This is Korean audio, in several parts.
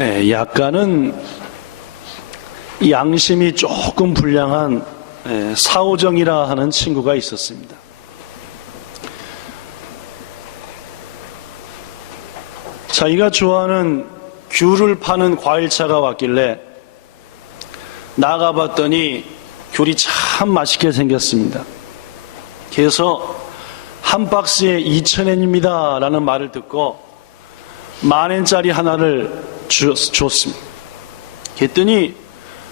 약간은 양심이 조금 불량한 사오정이라 하는 친구가 있었습니다. 자기가 좋아하는 귤을 파는 과일차가 왔길래 나가봤더니 귤이 참 맛있게 생겼습니다. 그래서 한 박스에 2,000엔입니다 라는 말을 듣고 10,000엔짜리 하나를 줬습니다. 그랬더니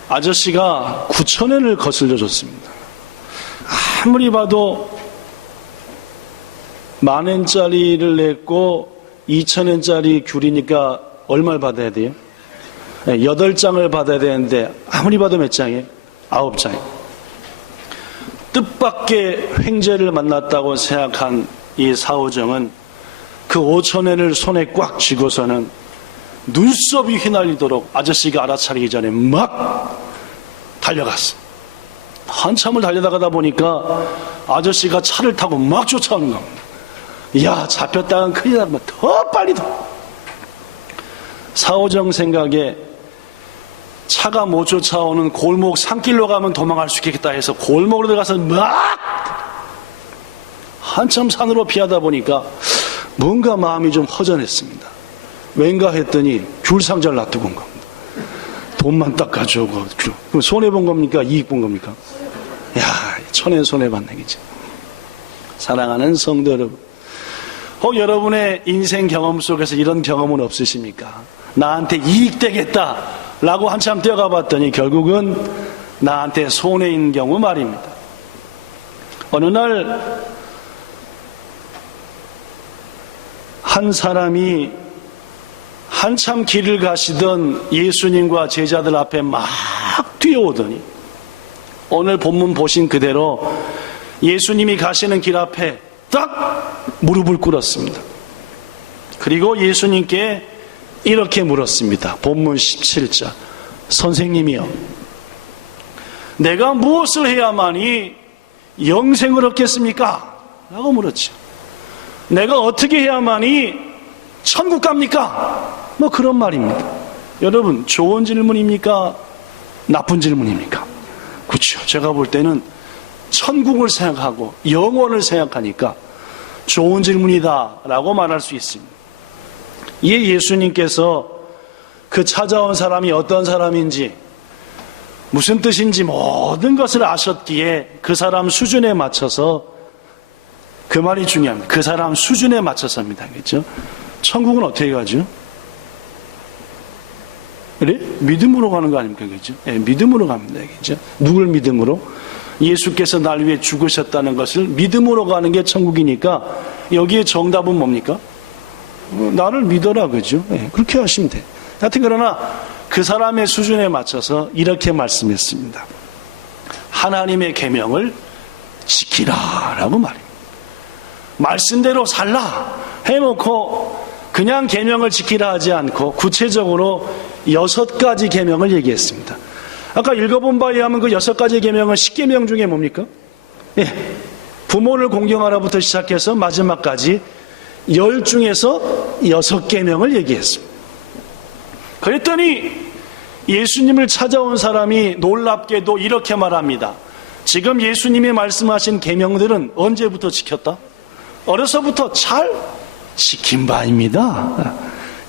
아저씨가 9,000엔을 거슬려 줬습니다. 아무리 봐도 10,000엔짜리를 냈고 2,000엔짜리 귤이니까 얼마를 받아야 돼요? 8장을 받아야 되는데 아무리 봐도 몇 장이에요? 9장. 뜻밖의 횡재를 만났다고 생각한 이 사오정은 그 5,000엔을 손에 꽉 쥐고서는 눈썹이 휘날리도록 아저씨가 알아차리기 전에 막 달려갔어. 한참을 달려나가다 보니까 아저씨가 차를 타고 막 쫓아오는 겁니다. 야, 잡혔다간 큰일 나면 더 빨리 더. 사오정 생각에 차가 못 쫓아오는 골목 산길로 가면 도망갈 수 있겠다 해서 골목으로 들어가서 막 한참 산으로 피하다 보니까 뭔가 마음이 좀 허전했습니다. 왠가 했더니 귤 상자를 놔두고 온 겁니다. 돈만 딱 가져오고. 그럼 손해본 겁니까? 이익 본 겁니까? 야, 1,000엔 손해봤네, 그치? 사랑하는 성도 여러분, 여러분의 인생 경험 속에서 이런 경험은 없으십니까? 나한테 이익되겠다 라고 한참 뛰어가 봤더니 결국은 나한테 손해인 경우 말입니다. 어느 날 한 사람이 한참 길을 가시던 예수님과 제자들 앞에 막 뛰어오더니 오늘 본문 보신 그대로 예수님이 가시는 길 앞에 딱 무릎을 꿇었습니다. 그리고 예수님께 이렇게 물었습니다. 본문 17절. 선생님이여, 내가 무엇을 해야만이 영생을 얻겠습니까? 라고 물었죠. 내가 어떻게 해야만이 천국 갑니까? 뭐 그런 말입니다. 여러분, 좋은 질문입니까? 나쁜 질문입니까? 그렇죠. 제가 볼 때는 천국을 생각하고 영원을 생각하니까 좋은 질문이다 라고 말할 수 있습니다. 이에 예수님께서 그 찾아온 사람이 어떤 사람인지 무슨 뜻인지 모든 것을 아셨기에 그 사람 수준에 맞춰서, 그 말이 중요합니다. 그 사람 수준에 맞춰서입니다. 그렇죠? 천국은 어떻게 가죠? 그래? 믿음으로 가는 거 아닙니까? 그렇죠? 믿음으로 갑니다. 그렇죠? 누굴 믿음으로? 예수께서 날 위해 죽으셨다는 것을 믿음으로 가는 게 천국이니까 여기에 정답은 뭡니까? 나를 믿어라, 그죠? 그렇게 하시면 돼. 하여튼 그러나 그 사람의 수준에 맞춰서 이렇게 말씀했습니다. 하나님의 계명을 지키라라고 말입니다. 말씀대로 살라 해놓고 그냥 계명을 지키라 하지 않고 구체적으로 6가지 계명을 얘기했습니다. 아까 읽어본 바에 의하면 그 6가지 계명은 10계명 중에 뭡니까? 부모를 공경하라부터 시작해서 마지막까지 10 중에서 6계명을 얘기했습니다. 그랬더니 예수님을 찾아온 사람이 놀랍게도 이렇게 말합니다. 지금 예수님이 말씀하신 계명들은 언제부터 지켰다? 어려서부터 잘 지킨 바입니다.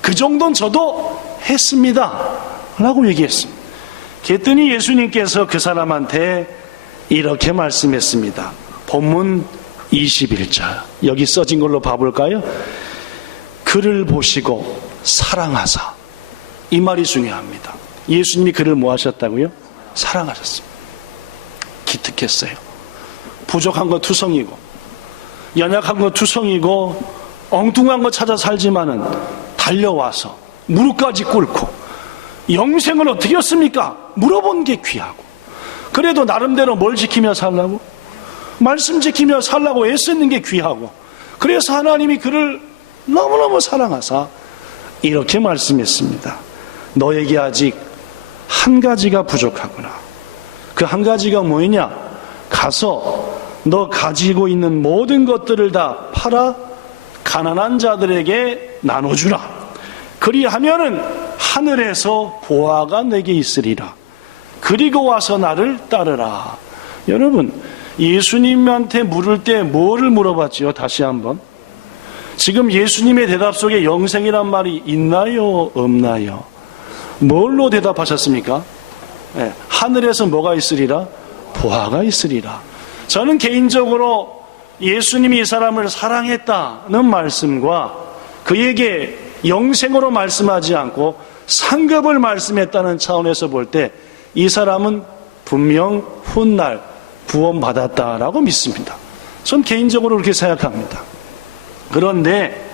그 정도는 저도 했습니다 라고 얘기했습니다. 그랬더니 예수님께서 그 사람한테 이렇게 말씀했습니다. 본문 21절 여기 써진 걸로 봐볼까요? 그를 보시고 사랑하사. 이 말이 중요합니다. 예수님이 그를 뭐 하셨다고요? 사랑하셨습니다. 기특했어요. 부족한 거 투성이고 연약한 거 투성이고 엉뚱한 거 찾아 살지만은 달려와서 무릎까지 꿇고 영생을 어떻게 했습니까? 물어본 게 귀하고, 그래도 나름대로 뭘 지키며 살라고? 말씀 지키며 살라고 애쓰는 게 귀하고, 그래서 하나님이 그를 너무너무 사랑하사 이렇게 말씀했습니다. 너에게 아직 한 가지가 부족하구나. 그 한 가지가 뭐냐? 가서 너 가지고 있는 모든 것들을 다 팔아 가난한 자들에게 나눠주라. 그리하면은 하늘에서 보화가 내게 있으리라. 그리고 와서 나를 따르라. 여러분, 예수님한테 물을 때 뭐를 물어봤지요? 다시 한번. 지금 예수님의 대답 속에 영생이란 말이 있나요? 없나요? 뭘로 대답하셨습니까? 네, 하늘에서 뭐가 있으리라? 보화가 있으리라. 저는 개인적으로 예수님이 이 사람을 사랑했다는 말씀과 그에게 영생으로 말씀하지 않고 상급을 말씀했다는 차원에서 볼 때 이 사람은 분명 훗날 구원받았다라고 믿습니다. 전 개인적으로 그렇게 생각합니다. 그런데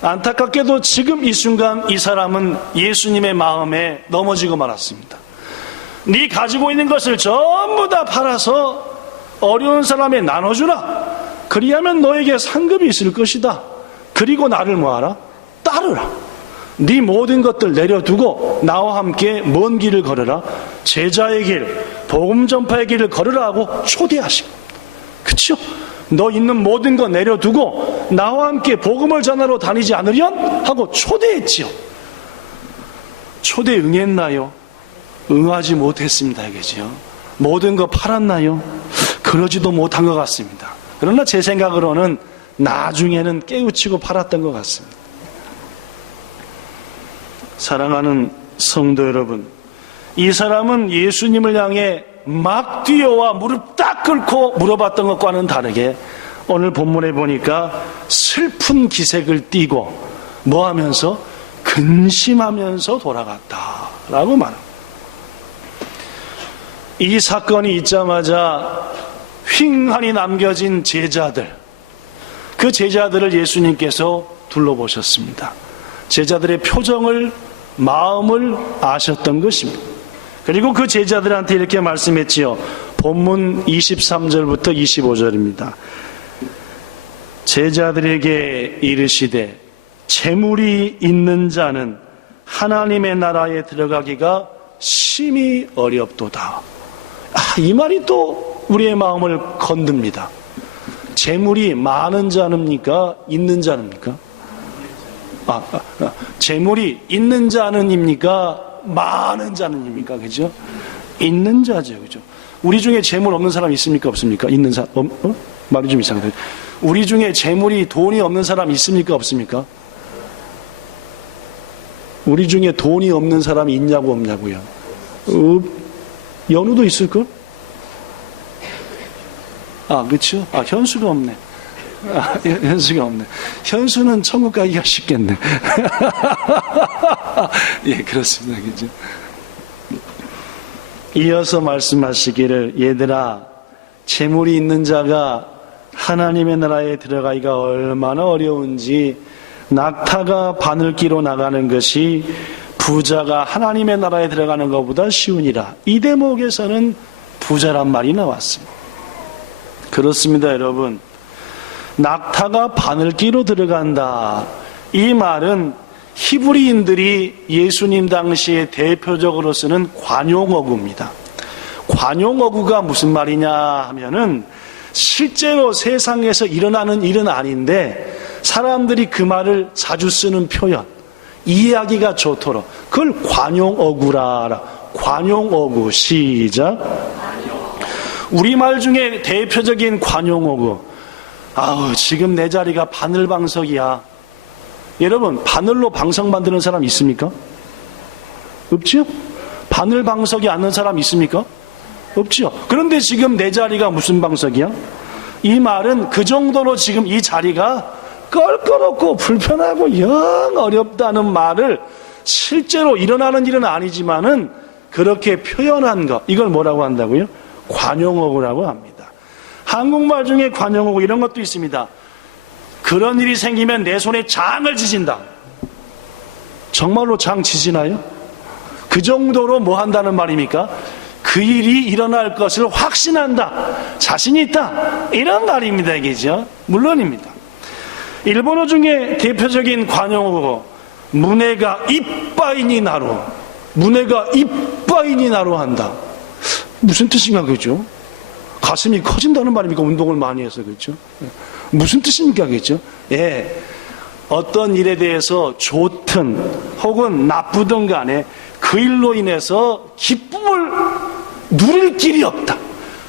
안타깝게도 지금 이 순간 이 사람은 예수님의 마음에 넘어지고 말았습니다. 네 가지고 있는 것을 전부 다 팔아서 어려운 사람에 나눠주라. 그리하면 너에게 상급이 있을 것이다. 그리고 나를 뭐하라? 따르라. 네 모든 것들 내려두고 나와 함께 먼 길을 걸으라. 제자의 길, 복음 전파의 길을 걸으라 하고 초대하시고, 그렇죠? 너 있는 모든 것 내려두고 나와 함께 복음을 전하러 다니지 않으련? 하고 초대했지요. 초대 응했나요? 응하지 못했습니다. 이게죠. 모든 거 팔았나요? 그러지도 못한 것 같습니다. 그러나 제 생각으로는 나중에는 깨우치고 팔았던 것 같습니다. 사랑하는 성도 여러분, 이 사람은 예수님을 향해 막 뛰어와 무릎 딱 꿇고 물어봤던 것과는 다르게 오늘 본문에 보니까 슬픈 기색을 띠고 뭐 하면서? 근심하면서 돌아갔다라고 말합니다. 이 사건이 있자마자 휑하니 남겨진 제자들, 그 제자들을 예수님께서 둘러보셨습니다. 제자들의 표정을, 마음을 아셨던 것입니다. 그리고 그 제자들한테 이렇게 말씀했지요. 본문 23절부터 25절입니다. 제자들에게 이르시되 재물이 있는 자는 하나님의 나라에 들어가기가 심히 어렵도다. 이 말이 또 우리의 마음을 건듭니다. 재물이 많은 자는입니까? 있는 자는입니까? 재물이 있는 자는입니까? 많은 자는입니까? 그죠? 있는 자죠. 그죠? 우리 중에 재물 없는 사람 있습니까? 없습니까? 있는 사람, 말이 좀 이상하다. 우리 중에 재물이 돈이 없는 사람 있습니까? 없습니까? 우리 중에 돈이 없는 사람이 있냐고 없냐고요? 연우도 있을걸? 그렇죠? 현수가 없네. 현수가 없네. 현수는 천국 가기가 쉽겠네. 예, 그렇습니다. 그죠? 이어서 말씀하시기를, 얘들아, 재물이 있는 자가 하나님의 나라에 들어가기가 얼마나 어려운지 낙타가 바늘기로 나가는 것이 부자가 하나님의 나라에 들어가는 것보다 쉬우니라. 이 대목에서는 부자란 말이 나왔습니다. 그렇습니다, 여러분. 낙타가 바늘기로 들어간다. 이 말은 히브리인들이 예수님 당시에 대표적으로 쓰는 관용어구입니다. 관용어구가 무슨 말이냐 하면은 실제로 세상에서 일어나는 일은 아닌데 사람들이 그 말을 자주 쓰는 표현, 이해하기가 좋도록 그걸 관용어구라. 관용어구. 시작. 우리말 중에 대표적인 관용어구. 지금 내 자리가 바늘방석이야. 여러분, 바늘로 방석 만드는 사람 있습니까? 없지요? 바늘방석이 앉는 사람 있습니까? 없지요? 그런데 지금 내 자리가 무슨 방석이야? 이 말은 그 정도로 지금 이 자리가 껄끄럽고 불편하고 영 어렵다는 말을 실제로 일어나는 일은 아니지만은 그렇게 표현한 것, 이걸 뭐라고 한다고요? 관용어구라고 합니다. 한국말 중에 관용어구 이런 것도 있습니다. 그런 일이 생기면 내 손에 장을 지진다. 정말로 장 지지나요? 그 정도로 뭐 한다는 말입니까? 그 일이 일어날 것을 확신한다. 자신이 있다. 이런 말입니다. 이게죠. 물론입니다. 일본어 중에 대표적인 관용어고 문해가 이빠이니 나로. 문해가 이빠이니 나로 한다. 무슨 뜻인가 그죠? 가슴이 커진다는 말입니까? 운동을 많이 해서 그렇죠? 무슨 뜻입니까 그죠? 예, 어떤 일에 대해서 좋든 혹은 나쁘든 간에 그 일로 인해서 기쁨을 누릴 길이 없다.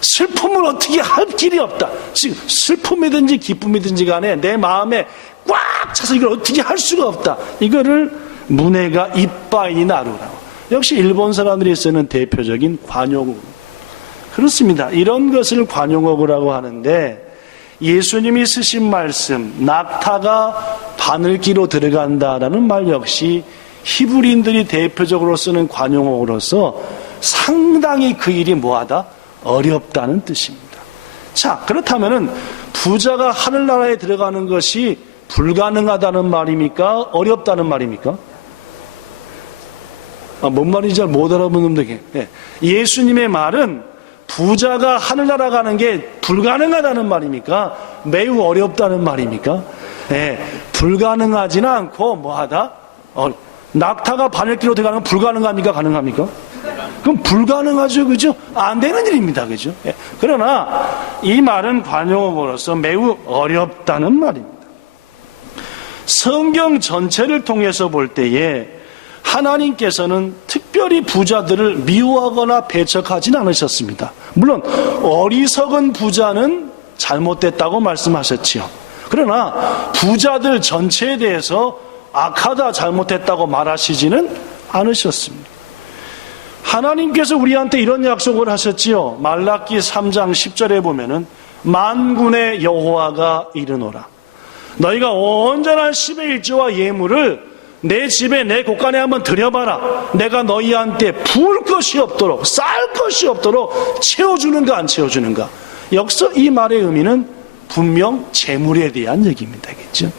슬픔을 어떻게 할 길이 없다. 즉 슬픔이든지 기쁨이든지 간에 내 마음에 꽉 차서 이걸 어떻게 할 수가 없다. 이거를 문해가 이빠이 나루라고. 역시 일본 사람들이 쓰는 대표적인 관용어. 그렇습니다. 이런 것을 관용어라고 하는데 예수님이 쓰신 말씀 낙타가 바늘기로 들어간다라는 말 역시 히브리인들이 대표적으로 쓰는 관용어로서 상당히 그 일이 뭐하다? 어렵다는 뜻입니다. 자, 그렇다면은 부자가 하늘나라에 들어가는 것이 불가능하다는 말입니까? 어렵다는 말입니까? 뭔 말인지 잘 못 알아보는데 예수님의 말은 부자가 하늘나라 가는 게 불가능하다는 말입니까? 매우 어렵다는 말입니까? 불가능하지는 않고 뭐하다? 낙타가 바늘기로 들어가는 건 불가능합니까? 가능합니까? 그럼 불가능하죠, 그죠? 안 되는 일입니다, 그죠? 그러나 이 말은 관용어로서 매우 어렵다는 말입니다. 성경 전체를 통해서 볼 때에 하나님께서는 특별히 부자들을 미워하거나 배척하지는 않으셨습니다. 물론 어리석은 부자는 잘못됐다고 말씀하셨지요. 그러나 부자들 전체에 대해서 악하다, 잘못했다고 말하시지는 않으셨습니다. 하나님께서 우리한테 이런 약속을 하셨지요. 말라기 3장 10절에 보면은 만군의 여호와가 이르노라. 너희가 온전한 10의 1조와 예물을 내 집에 내 곳간에 한번 들여봐라. 내가 너희한테 부을 것이 없도록, 쌀 것이 없도록 채워주는가 안 채워주는가. 여기서 이 말의 의미는 분명 재물에 대한 얘기입니다. 그렇죠?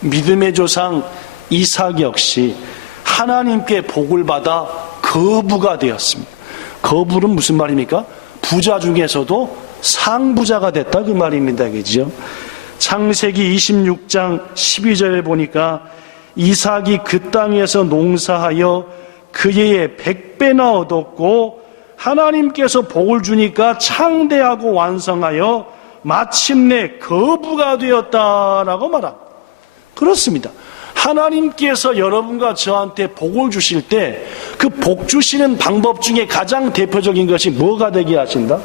믿음의 조상 이삭 역시 하나님께 복을 받아 거부가 되었습니다. 거부는 무슨 말입니까? 부자 중에서도 상부자가 됐다 그 말입니다. 그죠? 창세기 26장 12절에 보니까 이삭이 그 땅에서 농사하여 그 해에 100배나 얻었고 하나님께서 복을 주니까 창대하고 완성하여 마침내 거부가 되었다라고 말합니다. 그렇습니다. 하나님께서 여러분과 저한테 복을 주실 때 그 복 주시는 방법 중에 가장 대표적인 것이 뭐가 되게 하신다?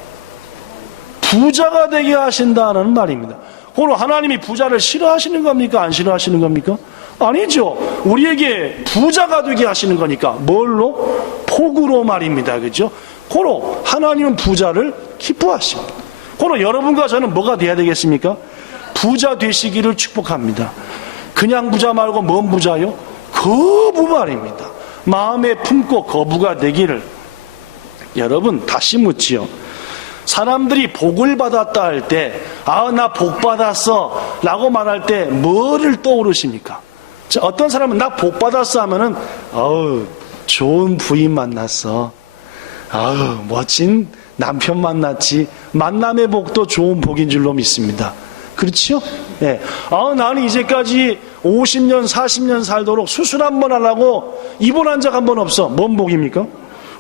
부자가 되게 하신다는 말입니다. 그럼 하나님이 부자를 싫어하시는 겁니까? 안 싫어하시는 겁니까? 아니죠. 우리에게 부자가 되게 하시는 거니까 뭘로? 복으로 말입니다. 그죠? 그로 하나님은 부자를 기뻐하십니다. 그로 여러분과 저는 뭐가 돼야 되겠습니까? 부자 되시기를 축복합니다. 그냥 부자 말고 뭔 부자요? 거부 말입니다. 마음에 품고 거부가 되기를. 여러분 다시 묻지요. 사람들이 복을 받았다 할 때, 나 복 받았어 라고 말할 때 뭐를 떠오르십니까? 어떤 사람은 나 복 받았어 하면은 좋은 부인 만났어, 멋진 남편 만났지. 만남의 복도 좋은 복인 줄로 믿습니다. 그렇죠? 네. 나는 이제까지 50년 40년 살도록 수술 한 번 안 하고 입원한 적 한 번 없어. 뭔 복입니까?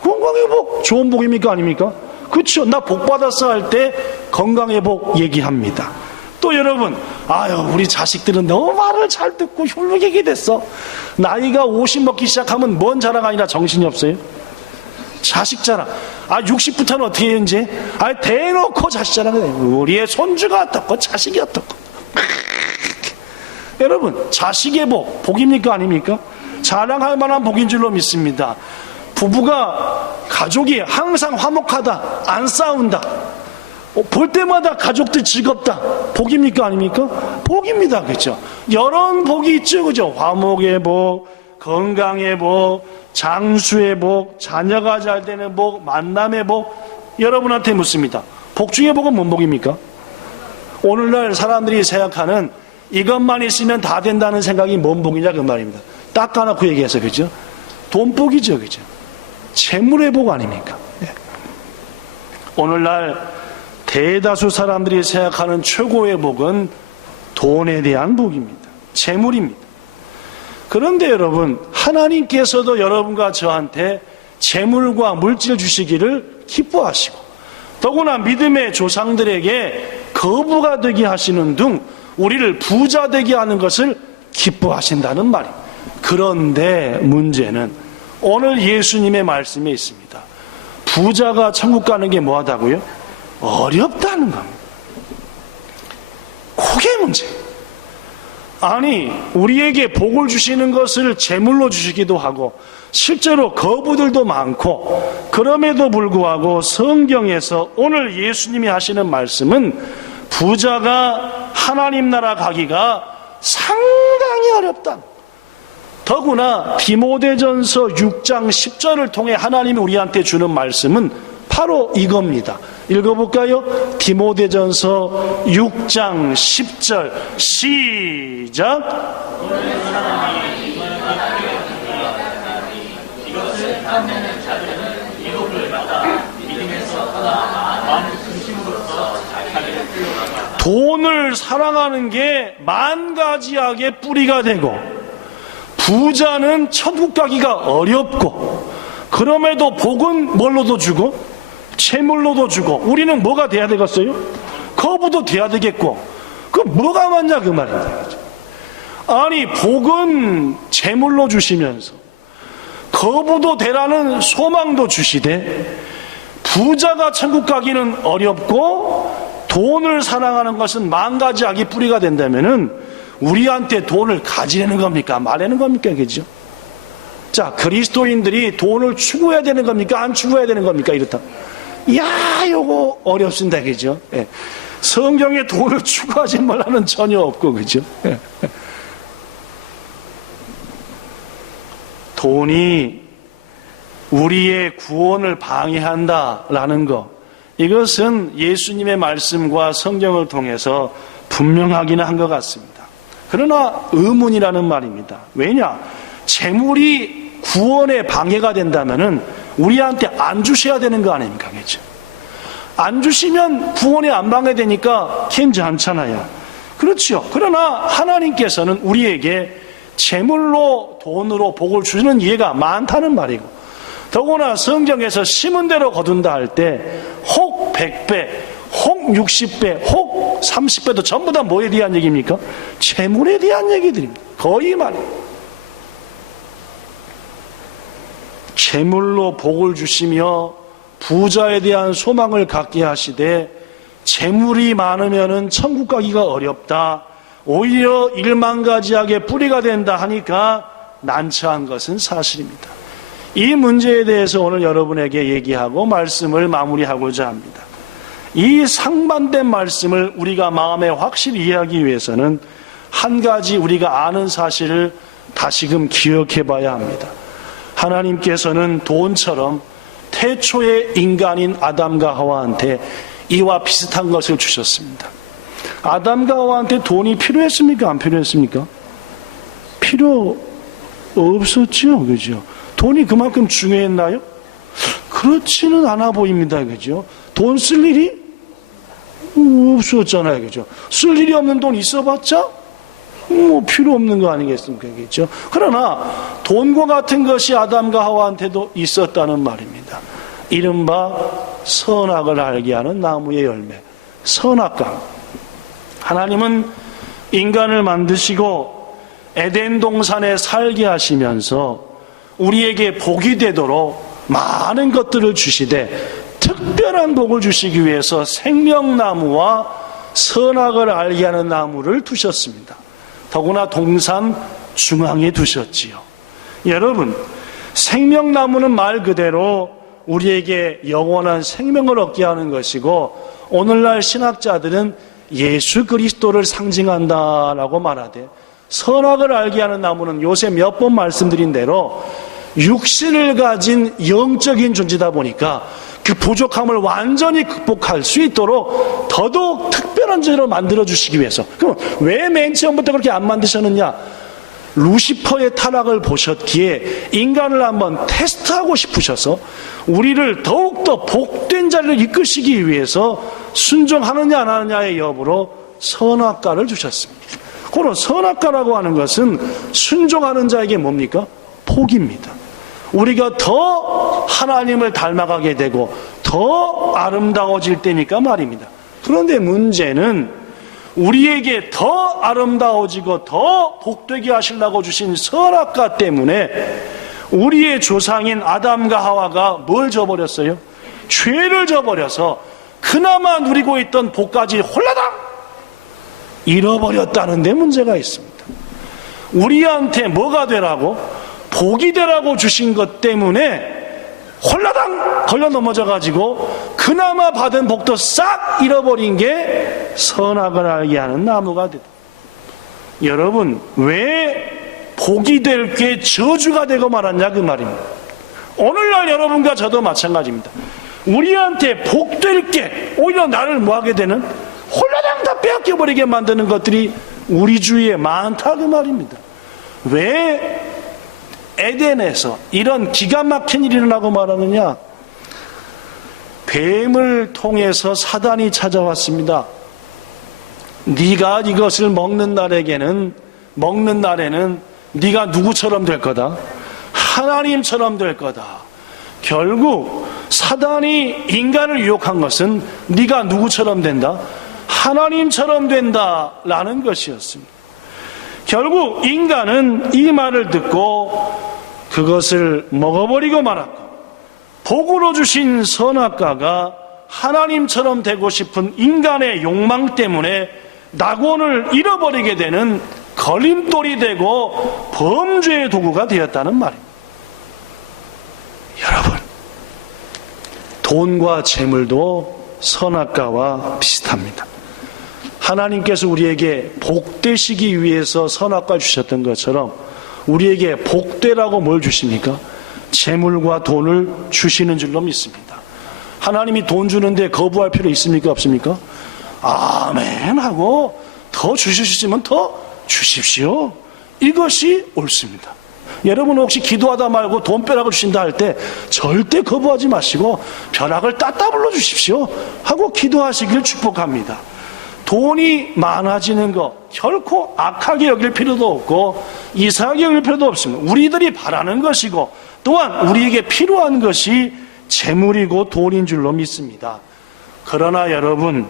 건강의 복. 좋은 복입니까? 아닙니까? 그렇죠. 나 복 받았어 할 때 건강의 복 얘기합니다. 또 여러분, 우리 자식들은 너무 말을 잘 듣고 훌륭하게 됐어. 나이가 50 먹기 시작하면 뭔 자랑 아니라 정신이 없어요? 자식 자랑. 60부터는 어떻게 해요, 이제? 대놓고 자식 자랑을 해요. 우리의 손주가 어떻고, 자식이 어떻고. 여러분, 자식의 복, 복입니까? 아닙니까? 자랑할 만한 복인 줄로 믿습니다. 부부가, 가족이 항상 화목하다, 안 싸운다. 볼 때마다 가족들 즐겁다. 복입니까? 아닙니까? 복입니다. 그죠? 여러 복이 있죠. 그죠? 화목의 복, 건강의 복, 장수의 복, 자녀가 잘 되는 복, 만남의 복. 여러분한테 묻습니다. 복 중의 복은 뭔 복입니까? 오늘날 사람들이 생각하는 이것만 있으면 다 된다는 생각이 뭔 복이냐 그 말입니다. 닦아놓고 얘기해서 그죠? 돈복이죠. 그죠? 재물의 복 아닙니까? 오늘날 대다수 사람들이 생각하는 최고의 복은 돈에 대한 복입니다. 재물입니다. 그런데 여러분, 하나님께서도 여러분과 저한테 재물과 물질 주시기를 기뻐하시고 더구나 믿음의 조상들에게 거부가 되게 하시는 등 우리를 부자 되게 하는 것을 기뻐하신다는 말입니다. 그런데 문제는 오늘 예수님의 말씀에 있습니다. 부자가 천국 가는 게 뭐하다고요? 어렵다는 겁니다. 그게 문제예요. 아니, 우리에게 복을 주시는 것을 제물로 주시기도 하고 실제로 거부들도 많고, 그럼에도 불구하고 성경에서 오늘 예수님이 하시는 말씀은 부자가 하나님 나라 가기가 상당히 어렵다. 더구나 디모데전서 6장 10절을 통해 하나님이 우리한테 주는 말씀은 바로 이겁니다. 읽어볼까요? 디모데전서 6장 10절 시작. 돈을 사랑하는 게 만가지악의 뿌리가 되고, 부자는 천국 가기가 어렵고, 그럼에도 복은 뭘로도 주고 채물로도 주고, 우리는 뭐가 돼야 되겠어요? 거부도 돼야 되겠고, 그 뭐가 맞냐 그 말입니다. 아니, 복은 채물로 주시면서 거부도 되라는 소망도 주시되, 부자가 천국 가기는 어렵고 돈을 사랑하는 것은 만가지 악의 뿌리가 된다면은 우리한테 돈을 가지려는 겁니까? 말하는 겁니까? 그죠? 자, 그리스도인들이 돈을 추구해야 되는 겁니까? 안 추구해야 되는 겁니까? 이렇다. 야, 요거 어렵습니다. 그죠? 예. 성경에 돈을 추구하지 말라는 전혀 없고, 그죠? 예. 돈이 우리의 구원을 방해한다라는 것, 이것은 예수님의 말씀과 성경을 통해서 분명하기는 한 것 같습니다. 그러나 의문이라는 말입니다. 왜냐? 재물이 구원에 방해가 된다면은 우리한테 안 주셔야 되는 거 아닙니까? 그렇죠? 안 주시면 구원에 안 방해되니까 괜찮잖아요. 그렇죠. 그러나 하나님께서는 우리에게 재물로, 돈으로 복을 주는 예가 많다는 말이고, 더구나 성경에서 심은 대로 거둔다 할 때 혹 100배, 혹 60배, 혹 30배도 전부 다 뭐에 대한 얘기입니까? 재물에 대한 얘기들입니다. 거의 말이에요. 재물로 복을 주시며 부자에 대한 소망을 갖게 하시되, 재물이 많으면은 천국 가기가 어렵다, 오히려 일만가지악의 뿌리가 된다 하니까 난처한 것은 사실입니다. 이 문제에 대해서 오늘 여러분에게 얘기하고 말씀을 마무리하고자 합니다. 이 상반된 말씀을 우리가 마음에 확실히 이해하기 위해서는 한 가지 우리가 아는 사실을 다시금 기억해 봐야 합니다. 하나님께서는 돈처럼 태초의 인간인 아담과 하와한테 이와 비슷한 것을 주셨습니다. 아담과 하와한테 돈이 필요했습니까? 안 필요했습니까? 필요 없었죠. 그죠? 돈이 그만큼 중요했나요? 그렇지는 않아 보입니다. 그죠? 돈 쓸 일이 없었잖아요. 그죠? 쓸 일이 없는 돈 있어봤자 뭐 필요 없는 거 아니겠습니까? 그죠? 그러나 돈과 같은 것이 아담과 하와한테도 있었다는 말입니다. 이른바 선악을 알게 하는 나무의 열매, 선악과. 하나님은 인간을 만드시고 에덴 동산에 살게 하시면서 우리에게 복이 되도록 많은 것들을 주시되, 특별한 복을 주시기 위해서 생명나무와 선악을 알게 하는 나무를 두셨습니다. 더구나 동산 중앙에 두셨지요. 여러분, 생명나무는 말 그대로 우리에게 영원한 생명을 얻게 하는 것이고, 오늘날 신학자들은 예수 그리스도를 상징한다라고 말하되, 선악을 알게 하는 나무는 요새 몇 번 말씀드린 대로 육신을 가진 영적인 존재다 보니까 그 부족함을 완전히 극복할 수 있도록 더더욱 특별한 존재로 만들어주시기 위해서. 그럼 왜 맨 처음부터 그렇게 안 만드셨느냐? 루시퍼의 타락을 보셨기에 인간을 한번 테스트하고 싶으셔서 우리를 더욱더 복된 자리를 이끄시기 위해서 순종하느냐 안 하느냐의 여부로 선악과를 주셨습니다. 그런 선악과라고 하는 것은 순종하는 자에게 뭡니까? 복입니다. 우리가 더 하나님을 닮아가게 되고 더 아름다워질 때니까 말입니다. 그런데 문제는 우리에게 더 아름다워지고 더 복되게 하시려고 주신 선악과 때문에 우리의 조상인 아담과 하와가 뭘 저버렸어요? 죄를 저버려서 그나마 누리고 있던 복까지 홀라당 잃어버렸다는 데 문제가 있습니다. 우리한테 뭐가 되라고? 복이 되라고 주신 것 때문에 홀라당 걸려 넘어져가지고 그나마 받은 복도 싹 잃어버린 게 선악을 알게 하는 나무가 되다. 여러분, 왜 복이 될 게 저주가 되고 말았냐 그 말입니다. 오늘날 여러분과 저도 마찬가지입니다. 우리한테 복될 게 오히려 나를 뭐하게 되는, 홀라당 다 빼앗겨버리게 만드는 것들이 우리 주위에 많다 그 말입니다. 왜 에덴에서 이런 기가 막힌 일이 일어나고 말하느냐? 뱀을 통해서 사단이 찾아왔습니다. 네가 이것을 먹는 날에는 네가 누구처럼 될 거다? 하나님처럼 될 거다. 결국 사단이 인간을 유혹한 것은 네가 누구처럼 된다? 하나님처럼 된다라는 것이었습니다. 결국 인간은 이 말을 듣고 그것을 먹어버리고 말았고, 복으로 주신 선악과가 하나님처럼 되고 싶은 인간의 욕망 때문에 낙원을 잃어버리게 되는 걸림돌이 되고 범죄의 도구가 되었다는 말입니다. 여러분, 돈과 재물도 선악과와 비슷합니다. 하나님께서 우리에게 복되시기 위해서 선악과 주셨던 것처럼 우리에게 복되라고 뭘 주십니까? 재물과 돈을 주시는 줄로 믿습니다. 하나님이 돈 주는데 거부할 필요 있습니까? 없습니까? 아멘 하고 더 주시면 더 주십시오. 이것이 옳습니다. 여러분 혹시 기도하다 말고 돈 벼락을 주신다 할 때 절대 거부하지 마시고 벼락을 따따블로 주십시오 하고 기도하시길 축복합니다. 돈이 많아지는 것 결코 악하게 여길 필요도 없고 이상하게 여길 필요도 없습니다. 우리들이 바라는 것이고 또한 우리에게 필요한 것이 재물이고 돈인 줄로 믿습니다. 그러나 여러분,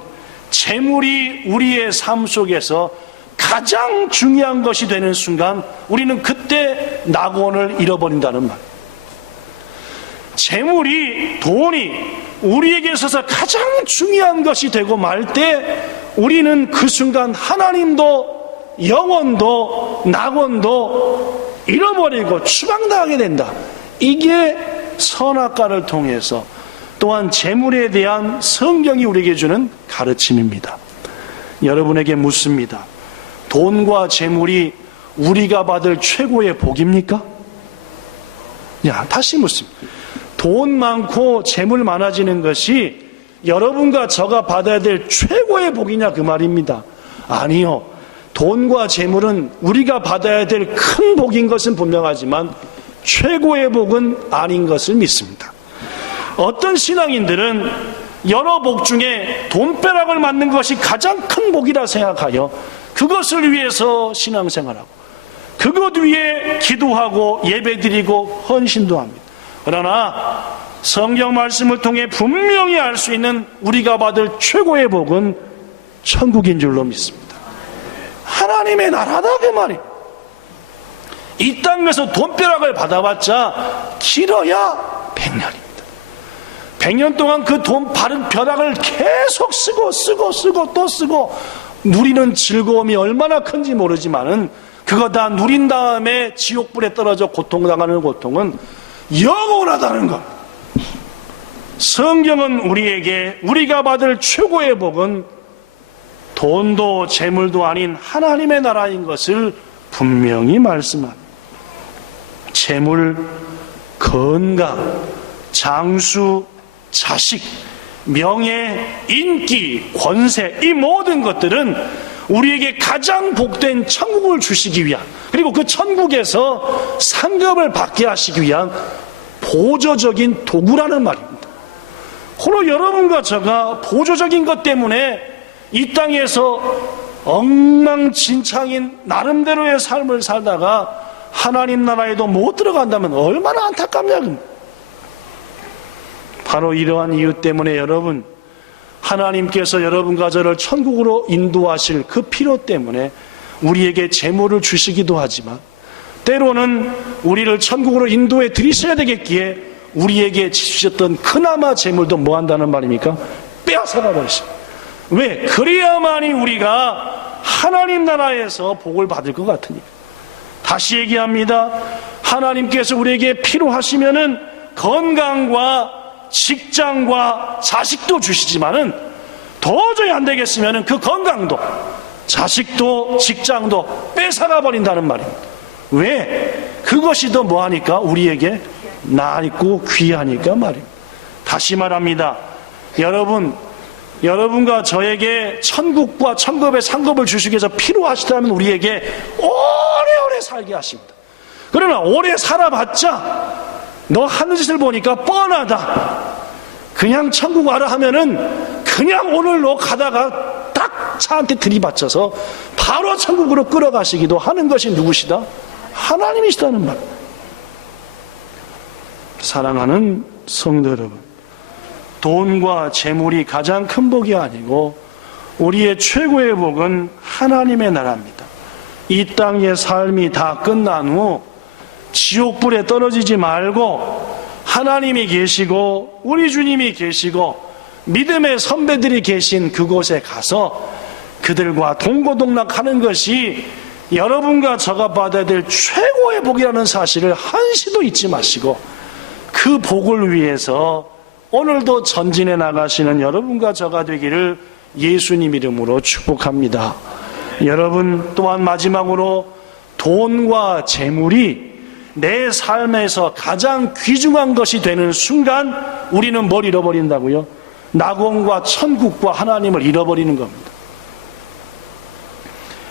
재물이 우리의 삶 속에서 가장 중요한 것이 되는 순간 우리는 그때 낙원을 잃어버린다는 말. 재물이, 돈이 우리에게 있어서 가장 중요한 것이 되고 말 때 우리는 그 순간 하나님도 영혼도 낙원도 잃어버리고 추방당하게 된다. 이게 선악과를 통해서 또한 재물에 대한 성경이 우리에게 주는 가르침입니다. 여러분에게 묻습니다. 돈과 재물이 우리가 받을 최고의 복입니까? 다시 묻습니다. 돈 많고 재물 많아지는 것이 여러분과 저가 받아야 될 최고의 복이냐 그 말입니다. 아니요. 돈과 재물은 우리가 받아야 될 큰 복인 것은 분명하지만 최고의 복은 아닌 것을 믿습니다. 어떤 신앙인들은 여러 복 중에 돈벼락을 맞는 것이 가장 큰 복이라 생각하여 그것을 위해서 신앙생활하고 그것 위에 기도하고 예배드리고 헌신도 합니다. 그러나 성경 말씀을 통해 분명히 알 수 있는 우리가 받을 최고의 복은 천국인 줄로 믿습니다. 하나님의 나라다 그 말이에요. 이 땅에서 돈벼락을 받아봤자 길어야 100년입니다. 100년 동안 그 돈 바른 벼락을 계속 쓰고 또 쓰고 누리는 즐거움이 얼마나 큰지 모르지만은 그거 다 누린 다음에 지옥불에 떨어져 고통당하는 고통은 영원하다는 것. 성경은 우리에게 우리가 받을 최고의 복은 돈도 재물도 아닌 하나님의 나라인 것을 분명히 말씀합니다. 재물, 건강, 장수, 자식, 명예, 인기, 권세, 이 모든 것들은 우리에게 가장 복된 천국을 주시기 위한, 그리고 그 천국에서 상급을 받게 하시기 위한 보조적인 도구라는 말입니다. 홀로 여러분과 저가 보조적인 것 때문에 이 땅에서 엉망진창인 나름대로의 삶을 살다가 하나님 나라에도 못 들어간다면 얼마나 안타깝냐. 바로 이러한 이유 때문에 여러분, 하나님께서 여러분과 저를 천국으로 인도하실 그 필요 때문에 우리에게 재물을 주시기도 하지만, 때로는 우리를 천국으로 인도해 드리셔야 되겠기에 우리에게 주셨던 그나마 재물도 뭐 한다는 말입니까? 빼앗아가 버리십니다. 왜? 그래야만이 우리가 하나님 나라에서 복을 받을 것 같으니까. 다시 얘기합니다. 하나님께서 우리에게 필요하시면은 건강과 직장과 자식도 주시지만은 도저히 안 되겠으면은 그 건강도 자식도 직장도 뺏어가 버린다는 말입니다. 왜? 그것이 더 뭐하니까? 우리에게 낫고 귀하니까 말입니다. 다시 말합니다. 여러분과 저에게 천국과 천국의 상급을 주시기 위해서 필요하시다면 우리에게 오래오래 살게 하십니다. 그러나 오래 살아봤자 너 하는 짓을 보니까 뻔하다. 그냥 천국 와라 하면은 그냥 오늘로 가다가 딱 차한테 들이받쳐서 바로 천국으로 끌어가시기도 하는 것이 누구시다? 하나님이시다는 말. 사랑하는 성도 여러분, 돈과 재물이 가장 큰 복이 아니고 우리의 최고의 복은 하나님의 나라입니다. 이 땅의 삶이 다 끝난 후 지옥불에 떨어지지 말고 하나님이 계시고 우리 주님이 계시고 믿음의 선배들이 계신 그곳에 가서 그들과 동고동락하는 것이 여러분과 저가 받아야 될 최고의 복이라는 사실을 한시도 잊지 마시고 그 복을 위해서 오늘도 전진해 나가시는 여러분과 저가 되기를 예수님 이름으로 축복합니다. 여러분, 또한 마지막으로 돈과 재물이 내 삶에서 가장 귀중한 것이 되는 순간 우리는 뭘 잃어버린다고요? 낙원과 천국과 하나님을 잃어버리는 겁니다.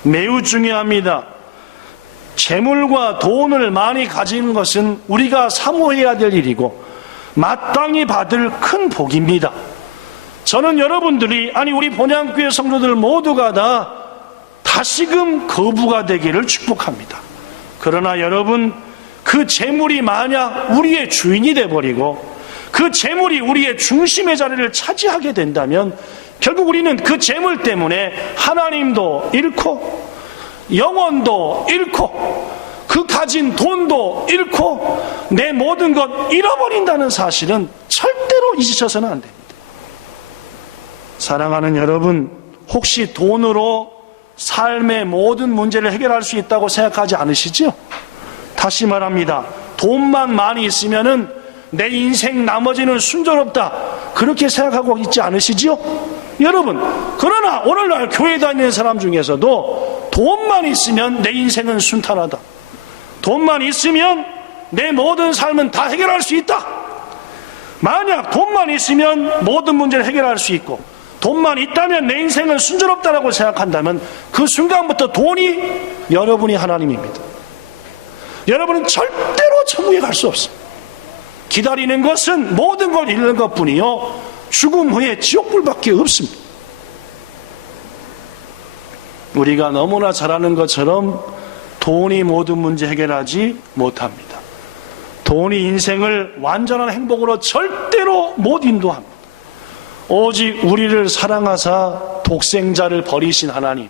매우 중요합니다. 재물과 돈을 많이 가지는 것은 우리가 사모해야 될 일이고 마땅히 받을 큰 복입니다. 저는 여러분들이, 아니 우리 본향교회 성도들 모두가 다 다시금 거부가 되기를 축복합니다. 그러나 여러분, 그 재물이 만약 우리의 주인이 돼버리고 그 재물이 우리의 중심의 자리를 차지하게 된다면 결국 우리는 그 재물 때문에 하나님도 잃고 영혼도 잃고 그 가진 돈도 잃고 내 모든 것 잃어버린다는 사실은 절대로 잊으셔서는 안 됩니다. 사랑하는 여러분, 혹시 돈으로 삶의 모든 문제를 해결할 수 있다고 생각하지 않으시죠? 다시 말합니다. 돈만 많이 있으면은 내 인생 나머지는 순조롭다, 그렇게 생각하고 있지 않으시지요? 여러분, 그러나 오늘날 교회 다니는 사람 중에서도 돈만 있으면 내 인생은 순탄하다, 돈만 있으면 내 모든 삶은 다 해결할 수 있다, 만약 돈만 있으면 모든 문제를 해결할 수 있고 돈만 있다면 내 인생은 순조롭다라고 생각한다면 그 순간부터 돈이 여러분이 하나님입니다. 여러분은 절대로 천국에 갈 수 없습니다. 기다리는 것은 모든 걸 잃는 것뿐이요 죽음 후에 지옥불밖에 없습니다. 우리가 너무나 잘 아는 것처럼 돈이 모든 문제 해결하지 못합니다. 돈이 인생을 완전한 행복으로 절대로 못 인도합니다. 오직 우리를 사랑하사 독생자를 버리신 하나님,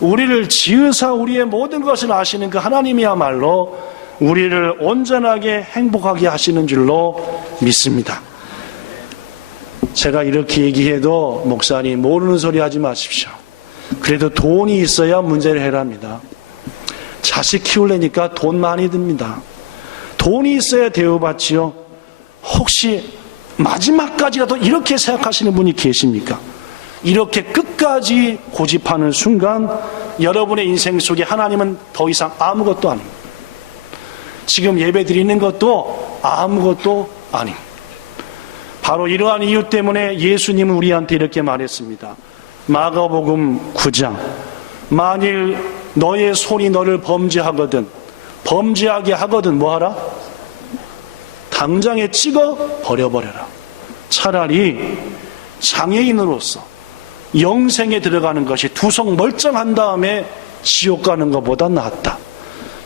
우리를 지으사 우리의 모든 것을 아시는 그 하나님이야말로 우리를 온전하게 행복하게 하시는 줄로 믿습니다. 제가 이렇게 얘기해도 목사님 모르는 소리 하지 마십시오. 그래도 돈이 있어야 문제를 해결합니다. 자식 키우려니까 돈 많이 듭니다. 돈이 있어야 대우받지요. 혹시 마지막까지라도 이렇게 생각하시는 분이 계십니까? 이렇게 끝까지 고집하는 순간 여러분의 인생 속에 하나님은 더 이상 아무것도 아닙니다. 지금 예배 드리는 것도 아무것도 아닙니다. 바로 이러한 이유 때문에 예수님은 우리한테 이렇게 말했습니다. 마가복음 9장, 만일 너의 손이 너를 범죄하게 하거든 뭐하라? 당장에 찍어 버려버려라. 차라리 장애인으로서 영생에 들어가는 것이 두성 멀쩡한 다음에 지옥 가는 것보다 낫다,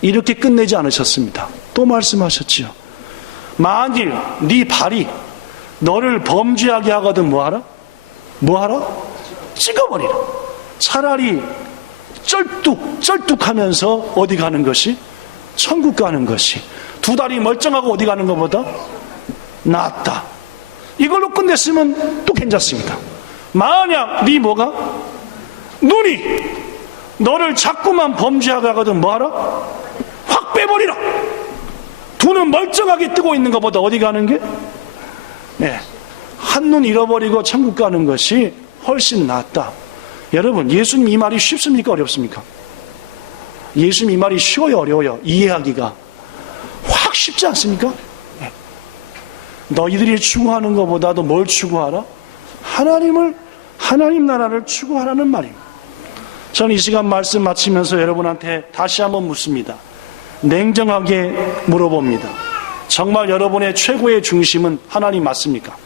이렇게 끝내지 않으셨습니다. 또 말씀하셨지요. 만일 네 발이 너를 범죄하게 하거든 뭐하라? 뭐하라? 찍어버리라. 차라리 쩔뚝하면서 어디 가는 것이? 천국 가는 것이 두 다리 멀쩡하고 어디 가는 것보다 낫다. 이걸로 끝냈으면 또 괜찮습니다. 만약 네 뭐가? 눈이 너를 자꾸만 범죄하게 하거든 뭐하라? 확 빼버리라. 두 눈 멀쩡하게 뜨고 있는 것보다 어디 가는 게? 네, 한눈 잃어버리고 천국 가는 것이 훨씬 낫다. 여러분, 예수님 이 말이 쉽습니까? 어렵습니까? 예수님 이 말이 쉬워요? 어려워요? 이해하기가 확 쉽지 않습니까? 네. 너희들이 추구하는 것보다도 뭘 추구하라? 하나님 나라를 추구하라는 말입니다. 저는 이 시간 말씀 마치면서 여러분한테 다시 한번 묻습니다. 냉정하게 물어봅니다. 정말 여러분의 최고의 중심은 하나님 맞습니까?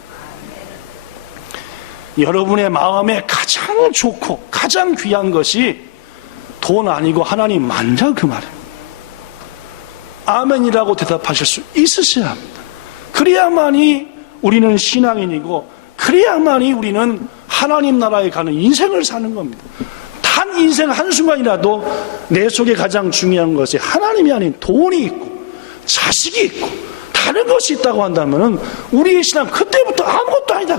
여러분의 마음에 가장 좋고 가장 귀한 것이 돈 아니고 하나님 맞냐 그 말이에요. 아멘이라고 대답하실 수 있으셔야 합니다. 그래야만이 우리는 신앙인이고 그래야만이 우리는 하나님 나라에 가는 인생을 사는 겁니다. 단 인생 한순간이라도 내 속에 가장 중요한 것이 하나님이 아닌 돈이 있고 자식이 있고 다른 것이 있다고 한다면 우리의 신앙 그때부터 아무것도 아니다.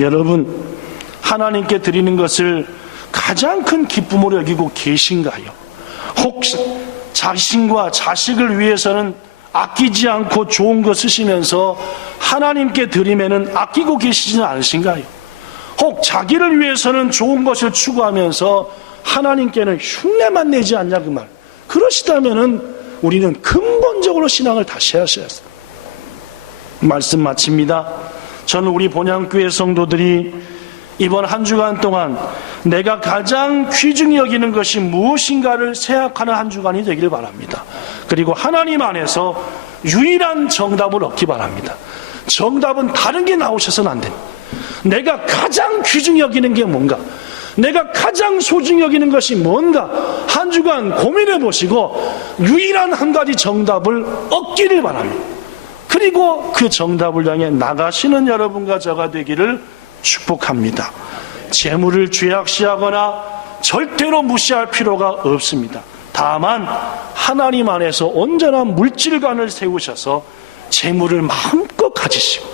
여러분, 하나님께 드리는 것을 가장 큰 기쁨으로 여기고 계신가요? 혹시 자신과 자식을 위해서는 아끼지 않고 좋은 거 쓰시면서 하나님께 드리면은 아끼고 계시지는 않으신가요? 혹 자기를 위해서는 좋은 것을 추구하면서 하나님께는 흉내만 내지 않냐 그 말. 그러시다면은 우리는 근본적으로 신앙을 다시 하셔야 해요. 말씀 마칩니다. 저는 우리 본향교회 성도들이 이번 한 주간 동안 내가 가장 귀중히 여기는 것이 무엇인가를 생각하는 한 주간이 되길 바랍니다. 그리고 하나님 안에서 유일한 정답을 얻기 바랍니다. 정답은 다른 게 나오셔서는 안 됩니다. 내가 가장 귀중히 여기는 게 뭔가, 내가 가장 소중히 여기는 것이 뭔가 한 주간 고민해 보시고 유일한 한 가지 정답을 얻기를 바랍니다. 그리고 그 정답을 향해 나가시는 여러분과 저가 되기를 축복합니다. 재물을 죄악시하거나 절대로 무시할 필요가 없습니다. 다만 하나님 안에서 온전한 물질관을 세우셔서 재물을 마음껏 가지시고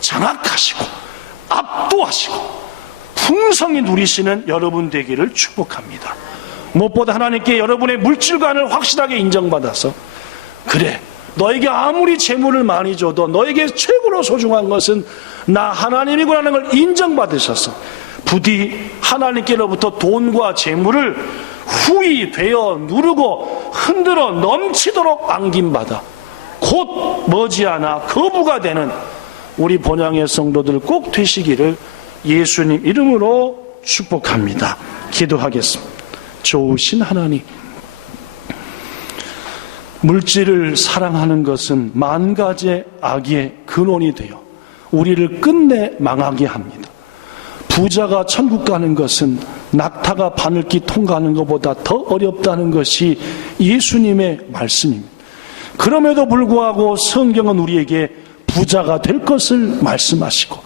장악하시고 압도하시고 풍성히 누리시는 여러분 되기를 축복합니다. 무엇보다 하나님께 여러분의 물질관을 확실하게 인정받아서 그래, 너에게 아무리 재물을 많이 줘도 너에게 최고로 소중한 것은 나 하나님이구나라는 걸 인정받으셔서 부디 하나님께로부터 돈과 재물을 후히 되어 누르고 흔들어 넘치도록 안김받아 곧 머지않아 거부가 되는 우리 본향의 성도들 꼭 되시기를 예수님 이름으로 축복합니다. 기도하겠습니다. 좋으신 하나님, 물질을 사랑하는 것은 만 가지 악의 근원이 되어 우리를 끝내 망하게 합니다. 부자가 천국 가는 것은 낙타가 바늘길 통과하는 것보다 더 어렵다는 것이 예수님의 말씀입니다. 그럼에도 불구하고 성경은 우리에게 부자가 될 것을 말씀하시고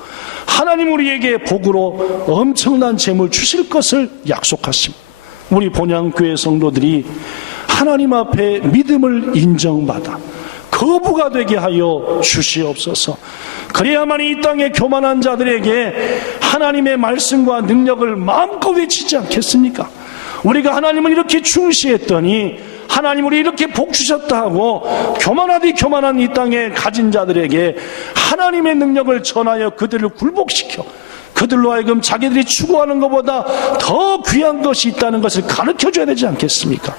하나님 우리에게 복으로 엄청난 재물 주실 것을 약속하십니다. 우리 본향교회 성도들이 하나님 앞에 믿음을 인정받아 거부가 되게 하여 주시옵소서. 그래야만 이 땅의 교만한 자들에게 하나님의 말씀과 능력을 마음껏 외치지 않겠습니까? 우리가 하나님을 이렇게 중시했더니 하나님 우리 이렇게 복 주셨다 하고 교만하디 교만한 이 땅에 가진 자들에게 하나님의 능력을 전하여 그들을 굴복시켜 그들로 하여금 자기들이 추구하는 것보다 더 귀한 것이 있다는 것을 가르쳐줘야 되지 않겠습니까?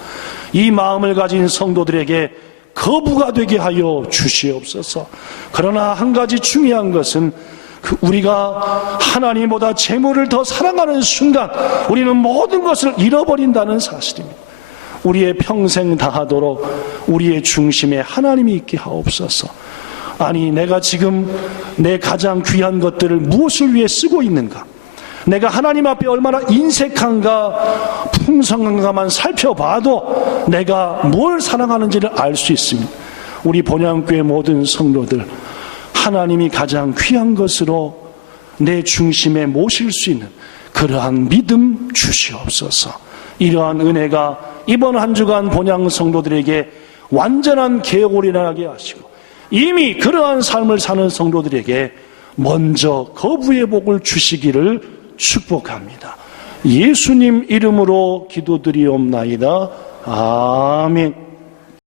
이 마음을 가진 성도들에게 거부가 되게 하여 주시옵소서. 그러나 한 가지 중요한 것은 우리가 하나님보다 재물을 더 사랑하는 순간 우리는 모든 것을 잃어버린다는 사실입니다. 우리의 평생 다하도록 우리의 중심에 하나님이 있게 하옵소서. 아니, 내가 지금 내 가장 귀한 것들을 무엇을 위해 쓰고 있는가? 내가 하나님 앞에 얼마나 인색한가 풍성한가만 살펴봐도 내가 뭘 사랑하는지를 알 수 있습니다. 우리 본향교회 모든 성도들 하나님이 가장 귀한 것으로 내 중심에 모실 수 있는 그러한 믿음 주시옵소서. 이러한 은혜가 이번 한 주간 본향 성도들에게 완전한 개혁을 일어나게 하시고, 이미 그러한 삶을 사는 성도들에게 먼저 거부의 복을 주시기를 축복합니다. 예수님 이름으로 기도드리옵나이다. 아멘.